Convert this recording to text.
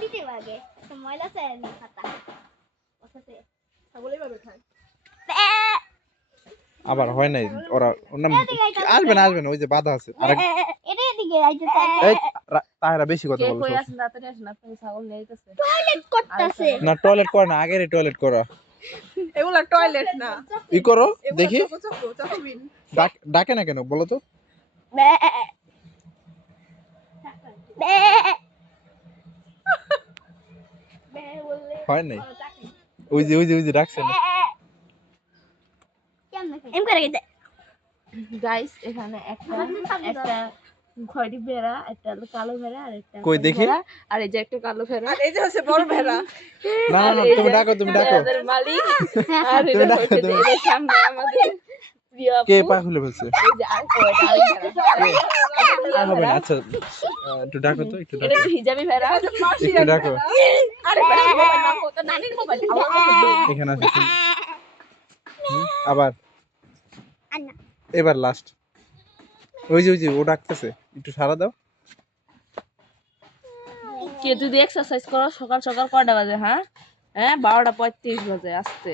দিতে লাগে ময়লা চাই নি খাতা আবার হয় নাই ওরা ওর নাম আসবে না আসবে না ওই যে বাধা আছে আর এটা এদিকে আইতে চাই তাহেরা বেশি কথা কে বলো কই সব। আসেন তাড়াতাড়ি আসেন আপনাকে ছাগল নিয়ে আইতেছে টয়লেট করতেছে না টয়লেট করে না আগের টয়লেট করা এগুলা টয়লেট না ই করো দেখি ডাকে না কেন বলো তো হয় নাই? ওই যে ওই যে ওই যে ডাকছে না? কেমন এম করে গেছে। গাইস এখানে একটা একটা খয়রি ভেড়া একটা কালো ভেড়া আর একটা কই দেখি? আর এই যে একটা কালো ভেড়া। এই যে হচ্ছে বড় ভেড়া। না না না তুমি ডাকো তুমি ডাকো। মালিক। আর এটা হচ্ছে যে সামনে আমাদের কে পা খুলে এই যে আর। আর হবে না আচ্ছা একটু ডাকো তো একটু ডাকো। তো হিজাবি ভেড়া। একটু ডাকো। আরে নানির মোবাইল এখানে আছে আবার। এবার লাস্ট ওই যে ওই যে ও ডাকতেছে। একটু সারা দাও। কে যদি এক্সারসাইজ করো সকাল সকাল কয়টা বাজে হ্যাঁ? হ্যাঁ বারোটা পঁয়ত্রিশ বাজে আসতে।